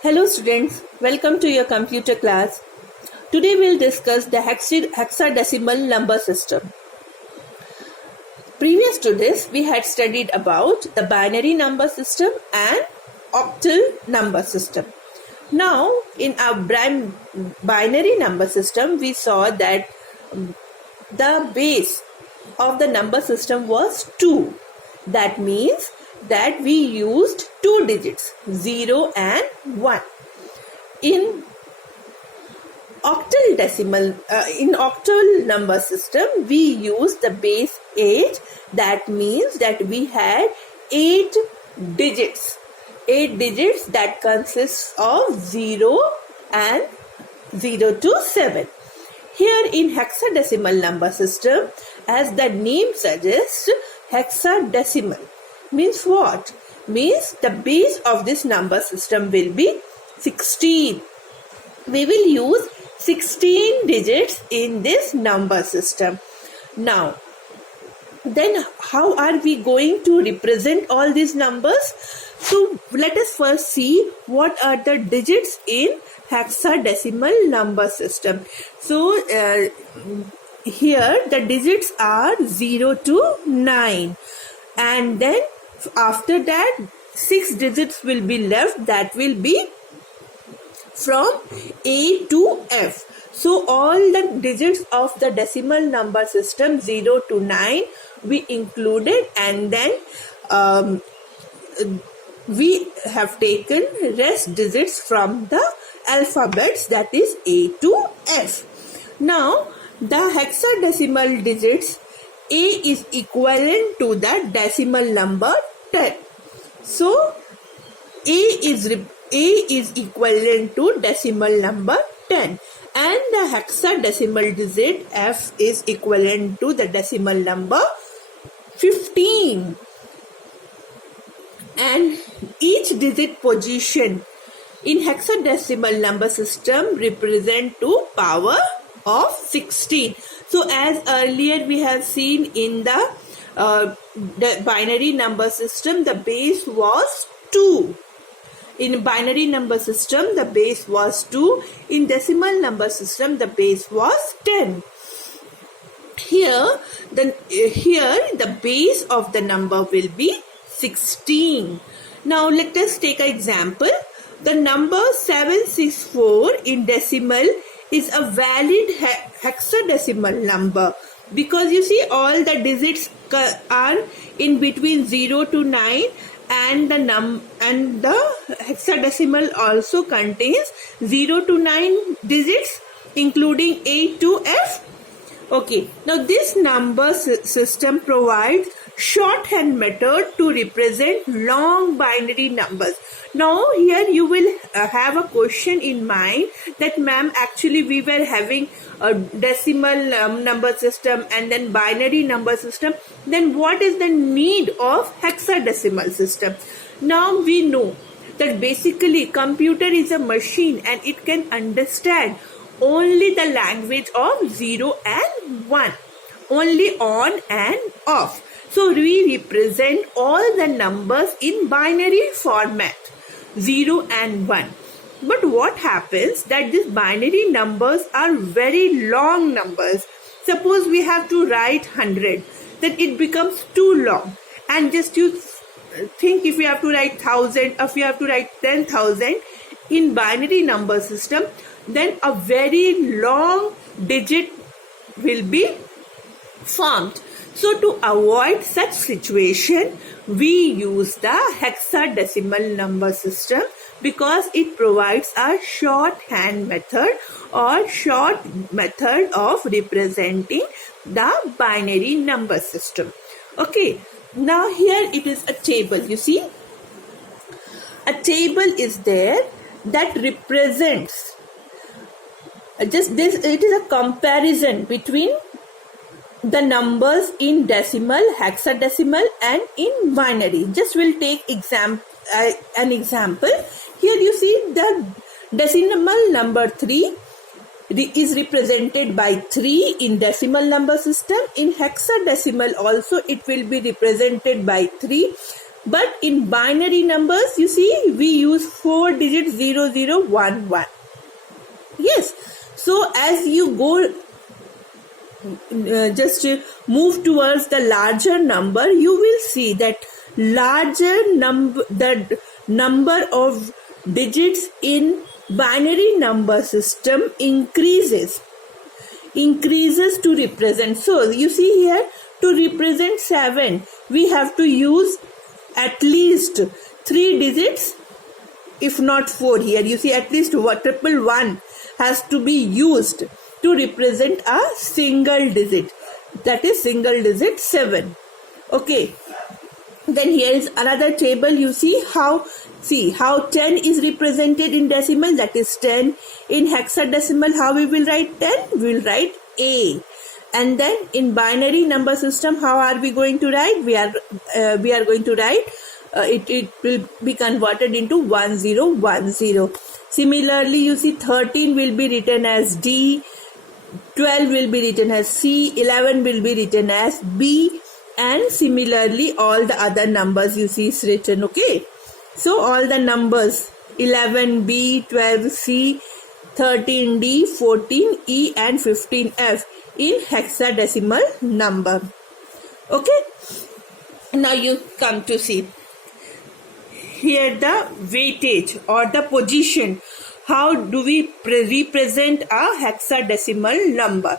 Hello students, welcome to your computer class. Today we'll discuss the hexadecimal number system. Previous to this, we had studied about the binary number system and octal number system. Now, in our binary number system, we saw that the base of the number system was 2. That means that we used 2 digits, 0 and 1. In octal number system, we use the base 8. That means that we had 8 digits. 8 digits that consists of 0 and 0 to 7. Here in hexadecimal number system, as the name suggests, hexadecimal means what? Means the base of this number system will be 16. We will use 16 digits in this number system. Now, then how are we going to represent all these numbers? So let us first see what are the digits in hexadecimal number system. So here the digits are 0 to 9, and then after that 6 digits will be left, that will be from A to F. So all the digits of the decimal number system 0 to 9 we included, and then we have taken rest digits from the alphabets, that is A to F. Now the hexadecimal digits, A is equivalent to the decimal number 10. So A is equivalent to decimal number 10, and the hexadecimal digit F is equivalent to the decimal number 15. And each digit position in hexadecimal number system represent to power of 16. So as earlier we have seen in the binary number system, the base was 2. In binary number system, the base was 2. In decimal number system, the base was 10. Here the base of the number will be 16. Now let us take an example. The number 764 in decimal is a valid hexadecimal number, because you see all the digits are in between 0 to 9, and the hexadecimal also contains 0 to 9 digits including A to F. Okay, now this number system provides shorthand method to represent long binary numbers. Now here you will have a question in mind that ma'am, actually we were having a decimal number system and then binary number system, then what is the need of hexadecimal system? Now we know that basically computer is a machine and it can understand only the language of 0 and 1, only on and off. So we represent all the numbers in binary format, 0 and 1. But what happens that these binary numbers are very long numbers. Suppose we have to write 100, then it becomes too long. And just you think, if you have to write 1000, if you have to write 10,000 in binary number system, then a very long digit will be formed. So to avoid such situation, we use the hexadecimal number system, because it provides a shorthand method or short method of representing the binary number system. Okay, now here it is a table. You see, a table is there that represents just this. It is a comparison between the numbers in decimal, hexadecimal and in binary. Just we'll take an example. Here you see the decimal number 3 is represented by 3 in decimal number system. In hexadecimal also it will be represented by 3. But in binary numbers, you see, we use 4 digits 0011. Yes. So as you go, just move towards the larger number, you will see that the number of digits in binary number system increases to represent. So you see here, to represent 7, we have to use at least 3 digits, if not 4. Here you see, at least 111 has to be used to represent a single digit, that is single digit 7. Okay, then here is another table. You see how 10 is represented in decimal, that is 10. In hexadecimal, how we will write 10? We will write A. And then in binary number system, how are we going to write? We are going to write it will be converted into 1010. Similarly, you see 13 will be written as D, 12 will be written as C, 11 will be written as B, and similarly all the other numbers you see is written. Okay, so all the numbers 11B, 12C, 13D, 14E and 15F in hexadecimal number. Okay, now you come to see here the weightage or the position. How do we represent a hexadecimal number?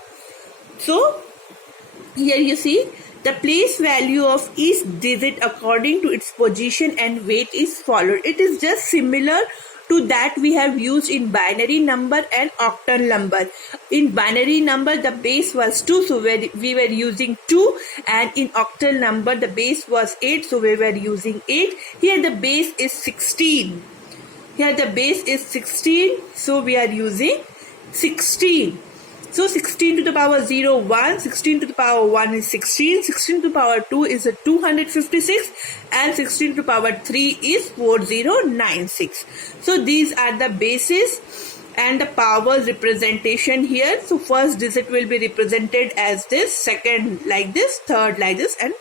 So here you see the place value of each digit according to its position and weight is followed. It is just similar to that we have used in binary number and octal number. In binary number, the base was 2, so we were using 2, and in octal number the base was 8, so we were using 8. Here the base is 16. Here the base is 16, so we are using 16. So 16 to the power 0, 1, 16 to the power 1 is 16, 16 to the power 2 is 256, and 16 to the power 3 is 4096. So these are the bases and the powers representation here. So first digit will be represented as this, second like this, third like this, and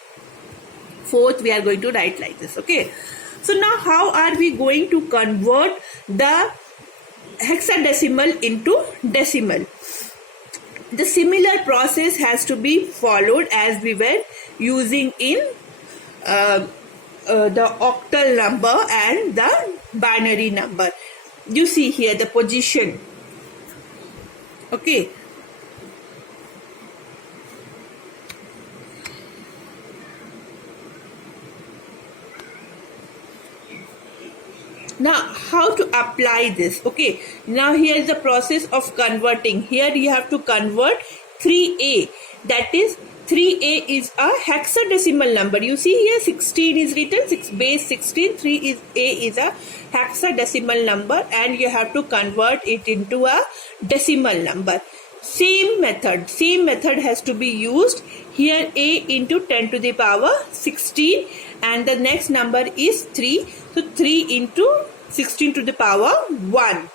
fourth we are going to write like this. Okay. So now how are we going to convert the hexadecimal into decimal? The similar process has to be followed as we were using in the octal number and the binary number. You see here the position. Okay. Now how to apply this? Okay, now here is the process of converting. Here you have to convert 3A, that is 3A is a hexadecimal number. You see here 16 is written, 6 base 16, 3 is A is a hexadecimal number, and you have to convert it into a decimal number. Same method has to be used. Here A into 10 to the power 16, and the next number is 3. So 3 into 16 to the power 1.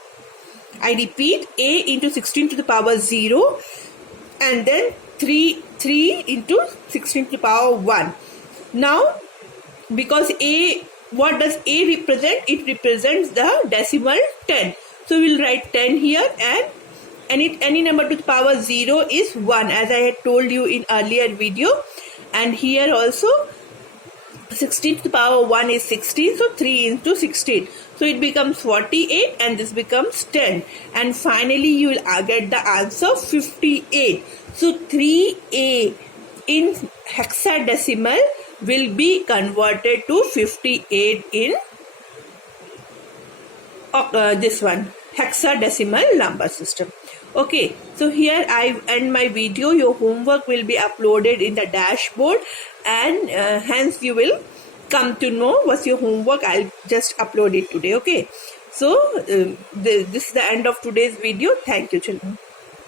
I repeat, A into 16 to the power 0, and then 3 into 16 to the power 1. Now, because A, what does A represent? It represents the decimal 10. So we will write 10 here, and any number to the power 0 is 1, as I had told you in earlier video. And here also 16 to the power 1 is 16, so 3 into 16. So it becomes 48, and this becomes 10. And finally you will get the answer 58. So 3A in hexadecimal will be converted to 58 in this one, hexadecimal number system. Okay, so here I end my video. Your homework will be uploaded in the dashboard, and hence you will come to know what's your homework. I'll just upload it today. Okay, so this is the end of today's video. Thank you, children.